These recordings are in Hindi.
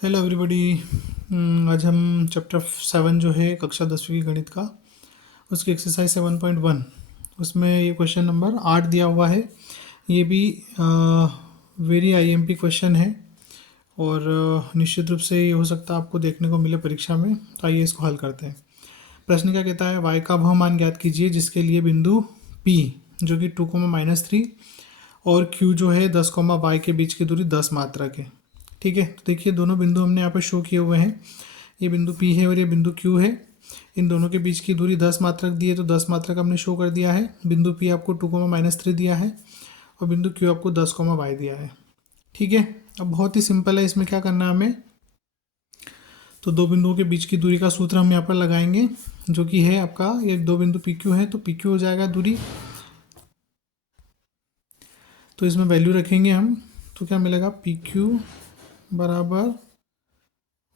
Hello everybody. आज हम चैप्टर 7 जो है कक्षा 10वीं की गणित का उसकी एक्सरसाइज 7.1 उसमें ये क्वेश्चन नंबर 8 दिया हुआ है। ये भी वेरी आईएमपी क्वेश्चन है और निश्चित रूप से ये हो सकता है आपको देखने को मिले परीक्षा में। तो आइए इसको हल करते हैं। प्रश्न क्या कहता है, y का बहुमान ज्ञात कीजिए जिसके लिए बिंदु P जो कि 2, -3 और Q जो है 10, y के बीच की दूरी 10 मात्रक है। ठीक है, तो देखिए दोनों बिंदु हमने यहाँ पर शो किए हुए हैं। ये बिंदु P है और ये बिंदु Q है। इन दोनों के बीच की दूरी 10 मात्रक दी है, तो 10 मात्रक हमने शो कर दिया है। बिंदु P आपको 2, -3 दिया है और बिंदु Q आपको 10, y दिया है। ठीक है, अब बहुत ही सिंपल है, इसमें क्या करना है हमें, तो दो बिंदुओं के बीच की दूरी का सूत्र हम यहाँ पर लगाएंगे जो कि है आपका, ये दो बिंदु PQ है तो PQ हो जाएगा दूरी। तो इसमें वैल्यू रखेंगे हम, तो क्या मिलेगा, PQ बराबर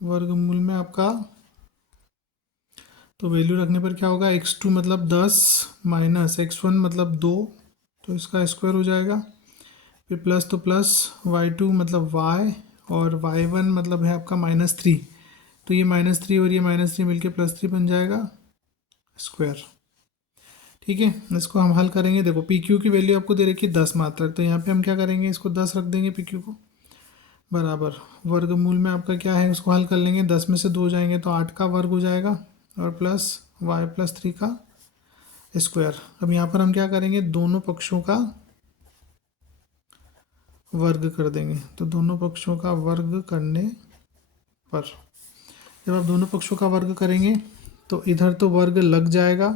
वर्गमूल में आपका, तो वैल्यू रखने पर क्या होगा, x2 मतलब 10 माइनस x1 मतलब 2, तो इसका स्क्वायर हो जाएगा। फिर प्लस तो प्लस y2 मतलब y और y1 मतलब है आपका -3, तो ये -3 और ये -3 मिलके +3 बन जाएगा स्क्वायर। ठीक है, इसको हम हल करेंगे। देखो PQ की वैल्यू आपको दे रखी है 10 मात्रक, तो यहाँ पे हम क्या करेंगे, इसको 10 रख देंगे PQ को, बराबर वर्गमूल में आपका क्या है, उसको हल कर लेंगे। 10 में से 2 जाएंगे तो 8 का वर्ग हो जाएगा और प्लस y+3 का स्क्वायर। अब यहाँ पर हम क्या करेंगे, दोनों पक्षों का वर्ग कर देंगे। तो दोनों पक्षों का वर्ग करने पर, जब आप दोनों पक्षों का वर्ग करेंगे तो इधर तो वर्ग लग जाएगा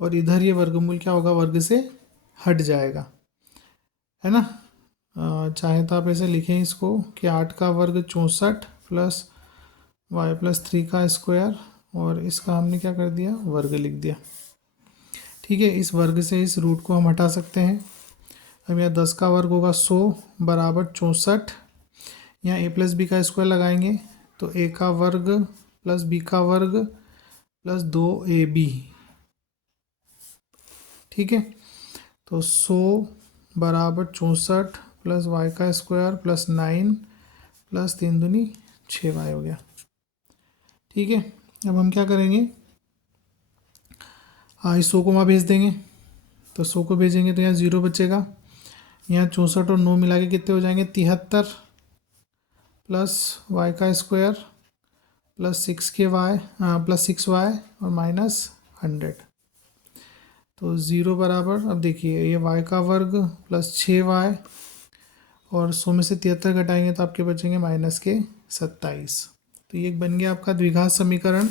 और इधर ये वर्गमूल क्या होगा, वर्ग से हट जाएगा, है ना। चाहे तो आप ऐसे लिखें इसको कि 8 का वर्ग 64 प्लस y+3 का स्क्वायर, और इसका हमने क्या कर दिया, वर्ग लिख दिया। ठीक है, इस वर्ग से इस रूट को हम हटा सकते हैं। अब यहाँ 10 का वर्ग होगा 100 बराबर 64, यहाँ a+b का स्क्वायर लगाएंगे तो a का वर्ग प्लस b का वर्ग प्लस 2ab। ठीक है, तो 100 बराबर 64 प्लस y का स्क्वायर प्लस 9 प्लस 3 दूनी 6y हो गया। ठीक है, अब हम क्या करेंगे, इस 100 को वहाँ भेज देंगे, तो 100 को भेजेंगे तो यहाँ 0 बचेगा। यहाँ 64 और 9 मिला के कितने हो जाएंगे, 73 प्लस y का स्क्वायर प्लस 6y और -100। तो 0 बराबर, अब देखिए ये y का वर्ग प्लस 6y और 100 में से 73 घटाएंगे तो आपके बचेंगे -27। तो ये बन गया आपका द्विघात समीकरण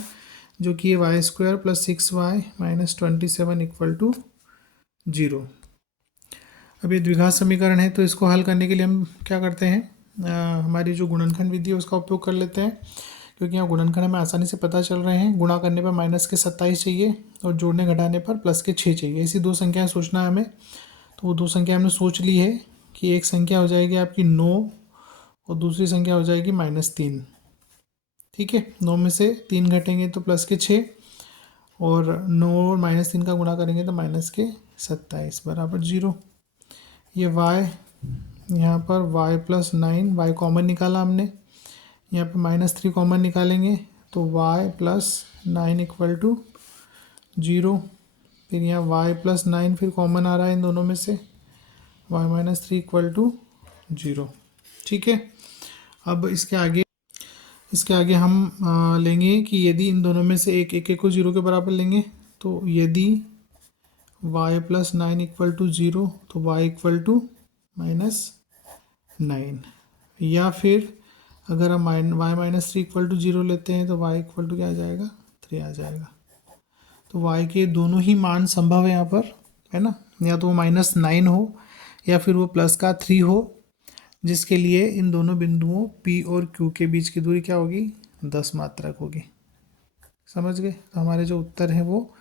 जो कि ये y² plus 6y -27 equal to 0। अब ये द्विघात समीकरण है तो इसको हल करने के लिए हम क्या करते हैं, हमारी जो गुणनखंड विधि है उसका उपयोग कर लेते हैं, क्योंकि यहाँ गुणनखंड हमें आसानी से पता चल रहे हैं। गुणा करने पर -27 चाहिए और जोड़ने घटाने पर +6 चाहिए। ऐसी दो संख्याएं सोचना है हमें, तो वो दो संख्या हमने सोच ली है कि एक संख्या हो जाएगी आपकी 9 और दूसरी संख्या हो जाएगी -3। ठीक है, 9 में से 3 घटेंगे तो +6 और 9 और -3 का गुणा करेंगे तो -27 बराबर 0। ये y, यहाँ पर y+9, y कॉमन निकाला हमने, यहाँ पे -3 कॉमन निकालेंगे तो y+9 इक्वल टू 0। फिर यहाँ y+9 फिर कॉमन आ रहा है इन दोनों में से, y-3 इक्वल टू 0। ठीक है, अब इसके आगे हम लेंगे कि यदि इन दोनों में से एक को 0 के बराबर लेंगे, तो यदि y+9 इक्वल टू 0 तो y इक्वल टू -9, या फिर अगर हम y-3 इक्वल टू 0 लेते हैं तो y इक्वल टू क्या आ जाएगा, 3 आ जाएगा। तो y के दोनों ही मान संभव है यहाँ पर, है ना, या तो वो -9 हो या फिर वो +3 हो, जिसके लिए इन दोनों बिंदुओं P और Q के बीच की दूरी क्या होगी, 10 मात्रक होगी। समझ गए, तो हमारे जो उत्तर है वो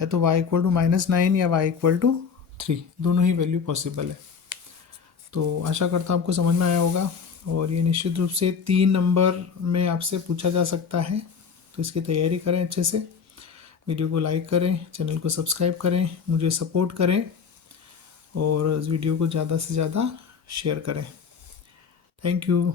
या तो y इक्वल टू -9 या y इक्वल टू 3, दोनों ही वैल्यू पॉसिबल है। तो आशा करता हूँ आपको समझ में आया होगा, और ये निश्चित रूप से 3 नंबर में आपसे पूछा जा सकता है, तो इसकी तैयारी करें अच्छे से। वीडियो को लाइक करें, चैनल को सब्सक्राइब करें, मुझे सपोर्ट करें और इस वीडियो को ज़्यादा से ज़्यादा शेयर करें। Thank you.